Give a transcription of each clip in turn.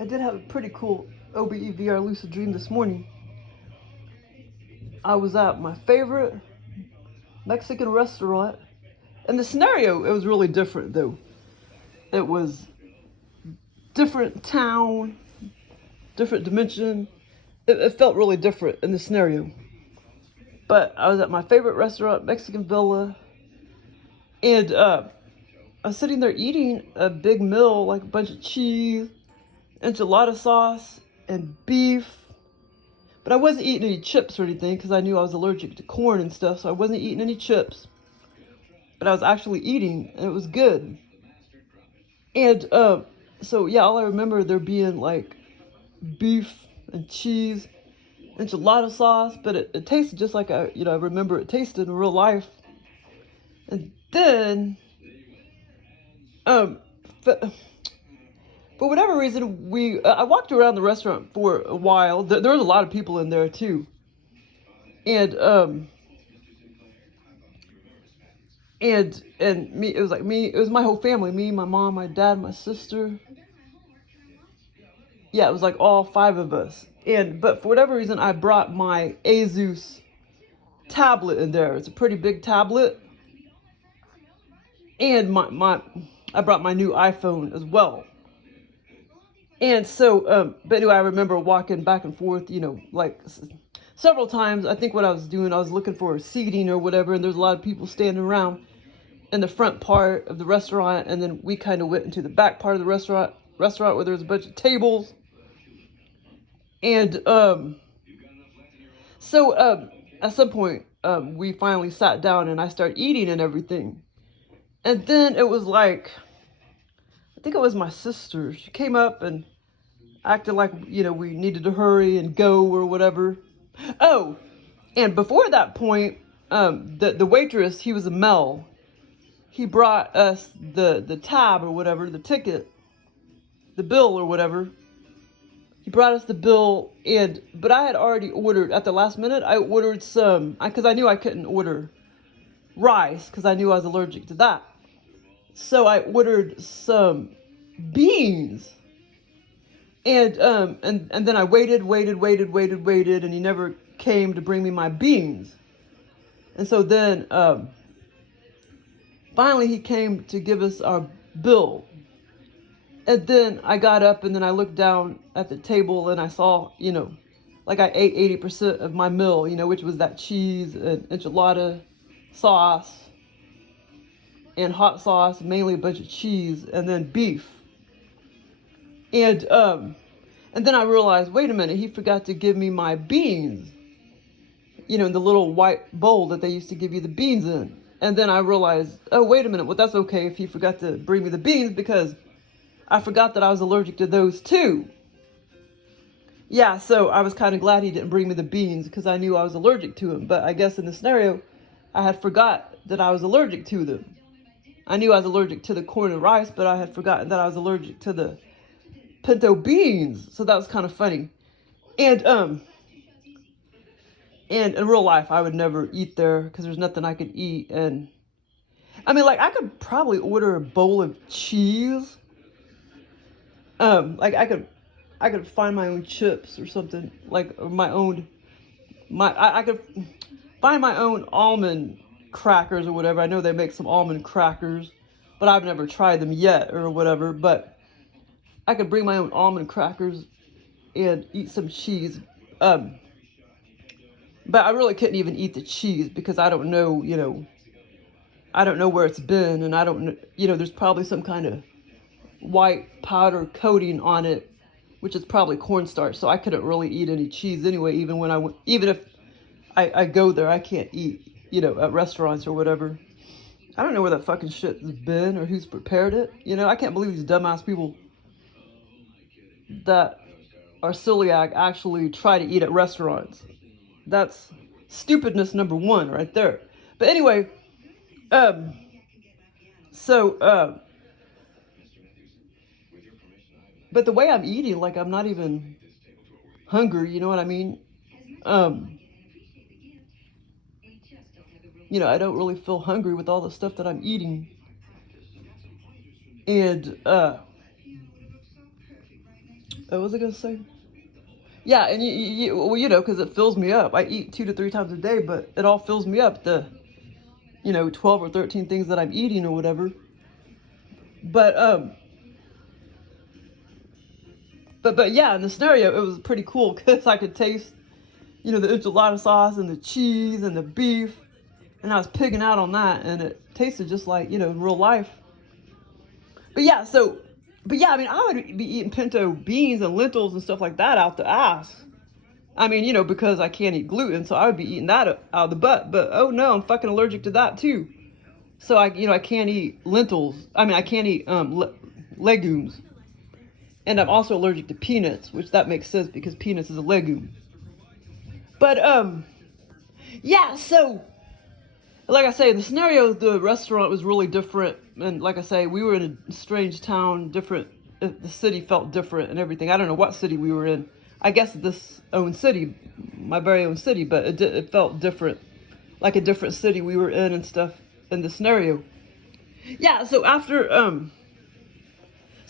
I did have a pretty cool OBE VR lucid dream this morning. I was at my favorite Mexican restaurant, and the scenario, it was really different though. It was different town, different dimension. It felt really different in the scenario. But I was at my favorite restaurant, Mexican Villa, and I was sitting there eating a big meal, like a bunch of cheese, enchilada sauce, and beef. But I wasn't eating any chips or anything because I knew I was allergic to corn and stuff, so I wasn't eating any chips. But I was actually eating, and it was good. And so yeah, all I remember there being like beef and cheese, enchilada sauce, but it tasted just like I remember it tasted in real life. And then um, for whatever reason, I walked around the restaurant for a while. There was a lot of people in there too, and me. It was like me. It was my whole family. Me, my mom, my dad, my sister. Yeah, it was like all five of us. But for whatever reason, I brought my Azus tablet in there. It's a pretty big tablet, and I brought my new iPhone as well. And so, but anyway, I remember walking back and forth, like several times. I think what I was doing, I was looking for seating or whatever, and there's a lot of people standing around in the front part of the restaurant, and then we kind of went into the back part of the restaurant where there was a bunch of tables. And so at some point, we finally sat down, and I started eating and everything. And then it was like, I think it was my sister. She came up and acted like, we needed to hurry and go or whatever. Oh, and before that point, the waitress, he was a Mel. He brought us the tab or whatever, the ticket, the bill or whatever. He brought us the bill, but I had already ordered at the last minute. I ordered some because I knew I couldn't order rice because I knew I was allergic to that. So I ordered some beans. And then I waited, and he never came to bring me my beans. And so then finally he came to give us our bill. And then I got up, and then I looked down at the table, and I saw, like I ate 80% of my meal, which was that cheese and enchilada sauce and hot sauce, mainly a bunch of cheese, and then beef. And then I realized, wait a minute, he forgot to give me my beans, in the little white bowl that they used to give you the beans in. And then I realized, oh, wait a minute, well, that's okay if he forgot to bring me the beans because I forgot that I was allergic to those too. Yeah, so I was kind of glad he didn't bring me the beans because I knew I was allergic to them. But I guess in the scenario, I had forgot that I was allergic to them. I knew I was allergic to the corn and rice, but I had forgotten that I was allergic to the pinto beans. So that was kind of funny. And in real life, I would never eat there because there's nothing I could eat. And I mean, like, I could probably order a bowl of cheese. Like I could find my own chips or something, like I could find my own almond crackers or whatever. I know they make some almond crackers, but I've never tried them yet or whatever. But I could bring my own almond crackers and eat some cheese. But I really couldn't even eat the cheese because I don't know, I don't know where it's been, and I don't, there's probably some kind of white powder coating on it, which is probably cornstarch. So I couldn't really eat any cheese anyway. Even if I go there, I can't eat, at restaurants or whatever. I don't know where that fucking shit has been or who's prepared it. I can't believe these dumbass people that are celiac actually try to eat at restaurants. That's stupidness number one right there. But anyway, so but the way I'm eating, like I'm not even hungry, you know what I mean? I don't really feel hungry with all the stuff that I'm eating. And What was I gonna say? Yeah, and well, you know, because it fills me up. I eat 2 to 3 times a day, but it all fills me up. The, you know, 12 or 13 things that I'm eating or whatever. But but yeah, in the scenario, it was pretty cool because I could taste, you know, the enchilada sauce and the cheese and the beef, and I was pigging out on that, and it tasted just like, you know, in real life. But yeah, but yeah, I mean, I would be eating pinto beans and lentils and stuff like that out the ass. I mean, you know, because I can't eat gluten, so I would be eating that out of the butt. But oh no, I'm fucking allergic to that too. So I can't eat lentils. I mean, I can't eat legumes. And I'm also allergic to peanuts, which that makes sense because peanuts is a legume. But yeah, so like I say, the scenario, the restaurant was really different, and like I say, we were in a strange town, different. The city felt different and everything. I don't know what city we were in. I guess this own city, my very own city, but it felt different, like a different city we were in and stuff in the scenario. Yeah, so after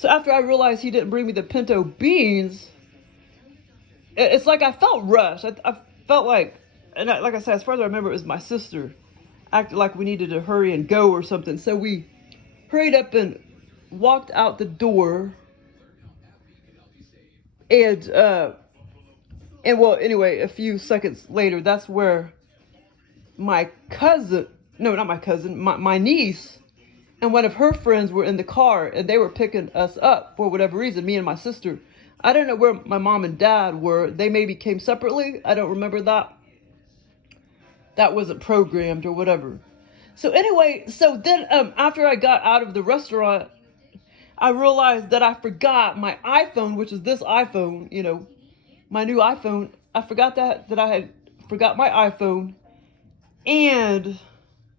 I realized he didn't bring me the pinto beans, it's like I felt rushed. I felt like, like I said, as far as I remember, it was my sister acted like we needed to hurry and go or something. So we hurried up and walked out the door, and well, anyway, a few seconds later, that's where my cousin, no, not my cousin, my niece and one of her friends were in the car, and they were picking us up for whatever reason, me and my sister. I don't know where my mom and dad were. They maybe came separately. I don't remember that. That wasn't programmed or whatever. So anyway, so then after I got out of the restaurant, I realized that I forgot my iPhone, which is this iPhone, you know, my new iPhone. I forgot that I had forgot my iPhone and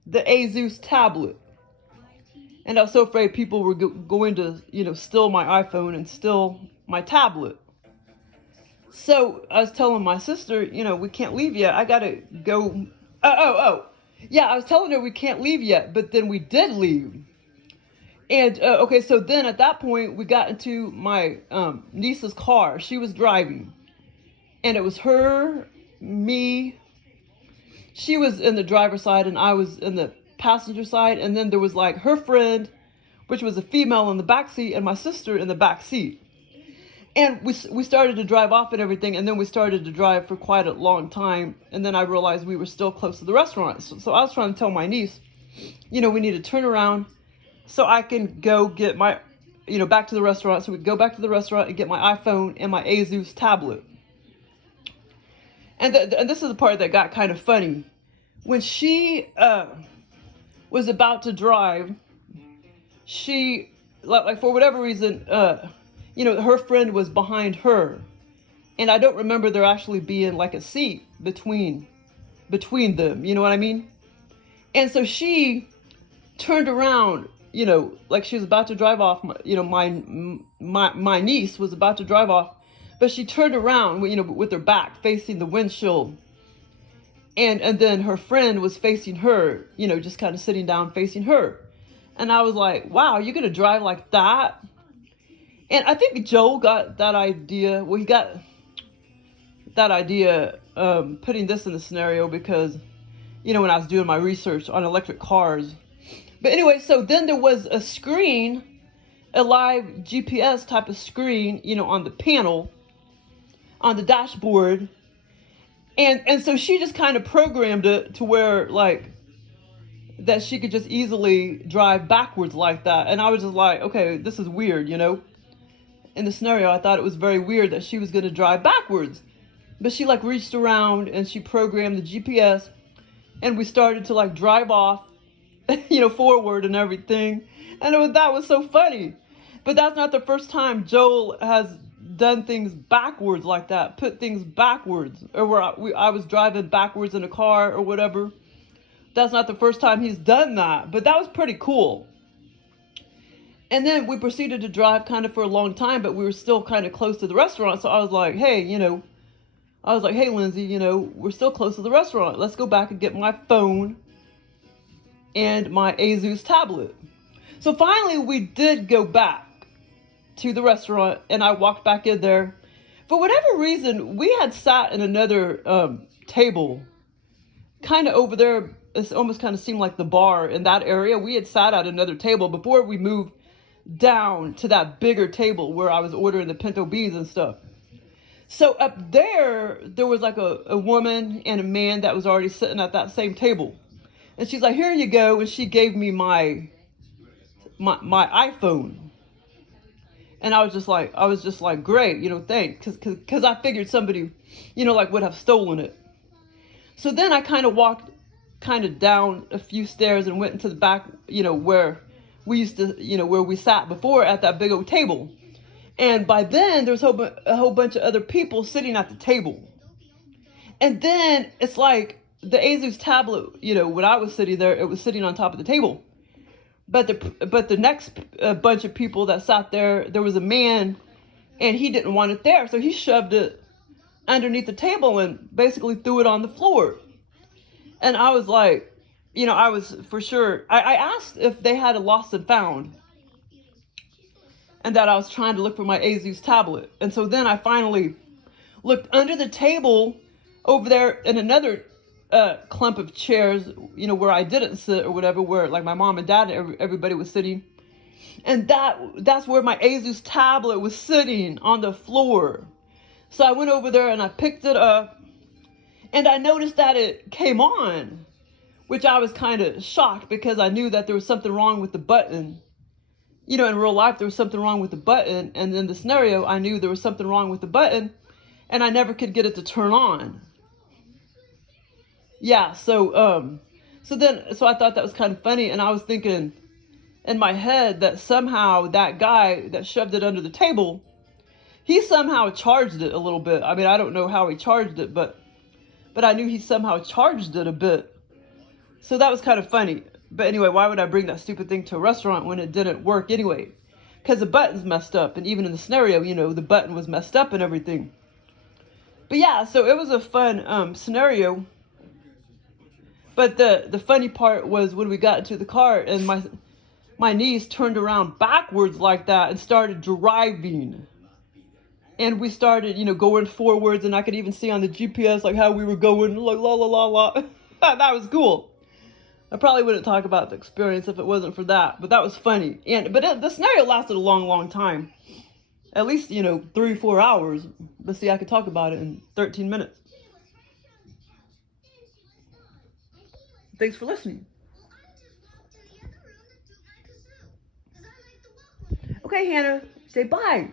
the Azus tablet. And I was so afraid people were going to, you know, steal my iPhone and steal my tablet. So I was telling my sister, you know, we can't leave yet. I gotta go. Yeah, I was telling her we can't leave yet, but then we did leave. And okay, so then at that point, we got into my niece's car. She was driving, and it was her, me. She was in the driver's side, and I was in the passenger side. And then there was like her friend, which was a female, in the back seat, and my sister in the back seat. And we started to drive off and everything, and then we started to drive for quite a long time, and then I realized we were still close to the restaurant. So I was trying to tell my niece, you know, we need to turn around so I can go get my, you know, back to the restaurant. So we go back to the restaurant and get my iPhone and my Azus tablet. And this is the part that got kind of funny. When she was about to drive, she, like for whatever reason, you know, her friend was behind her. And I don't remember there actually being like a seat between them. You know what I mean? And so she turned around, you know, like she was about to drive off. You know, my niece was about to drive off, but she turned around, you know, with her back facing the windshield. And then her friend was facing her, you know, just kind of sitting down facing her. And I was like, wow, you're going to drive like that? And I think Joel got that idea. Well, he got that idea putting this in the scenario because, you know, when I was doing my research on electric cars. But anyway, so then there was a screen, a live GPS type of screen, you know, on the panel, on the dashboard. And so she just kind of programmed it to where, like, that she could just easily drive backwards like that. And I was just like, okay, this is weird, you know? In the scenario, I thought it was very weird that she was going to drive backwards. But she like reached around and she programmed the GPS, and we started to like drive off, you know, forward and everything. And that was so funny. But that's not the first time Joel has done things backwards like that, put things backwards, or where I was driving backwards in a car or whatever. That's not the first time he's done that, but that was pretty cool. And then we proceeded to drive kind of for a long time, but we were still kind of close to the restaurant. So I was like, hey, you know, hey, Lindsay, you know, we're still close to the restaurant. Let's go back and get my phone and my Azus tablet. So finally, we did go back to the restaurant, and I walked back in there. For whatever reason, we had sat in another table, kind of over there. It almost kind of seemed like the bar in that area. We had sat at another table before we moved down to that bigger table where I was ordering the pinto beans and stuff. So up there was like a woman and a man that was already sitting at that same table. And she's like, here you go. And she gave me my iPhone. And I was just like, great, you know, thanks. Cause I figured somebody, you know, like would have stolen it. So then I kind of walked kind of down a few stairs and went into the back, you know, where we used to, you know, where we sat before at that big old table. And by then there was a whole bunch of other people sitting at the table. And then it's like the Azus tablet, you know, when I was sitting there, it was sitting on top of the table. But the next bunch of people that sat there, there was a man, and he didn't want it there, so he shoved it underneath the table and basically threw it on the floor. And I was like, you know, I was for sure. I asked if they had a lost and found, and that I was trying to look for my Azus tablet. And so then I finally looked under the table over there in another clump of chairs, you know, where I didn't sit or whatever, where like my mom and dad and everybody was sitting. And that's where my Azus tablet was sitting, on the floor. So I went over there and I picked it up, and I noticed that it came on, which I was kind of shocked because I knew that there was something wrong with the button. You know, in real life, there was something wrong with the button. And in the scenario, I knew there was something wrong with the button, and I never could get it to turn on. Yeah, so I thought that was kind of funny, and I was thinking in my head that somehow that guy that shoved it under the table, he somehow charged it a little bit. I mean, I don't know how he charged it, but I knew he somehow charged it a bit. So that was kind of funny. But anyway, why would I bring that stupid thing to a restaurant when it didn't work anyway? Because the button's messed up, and even in the scenario, you know, the button was messed up and everything. But yeah, so it was a fun scenario. But the funny part was when we got into the car and my niece turned around backwards like that and started driving. And we started, you know, going forwards, and I could even see on the GPS like how we were going, like la la la la. That was cool. I probably wouldn't talk about the experience if it wasn't for that, but that was funny. But the scenario lasted a long, long time. At least, you know, 3-4 hours. But see, I could talk about it in 13 minutes. Thanks for listening. Okay, Hannah, say bye.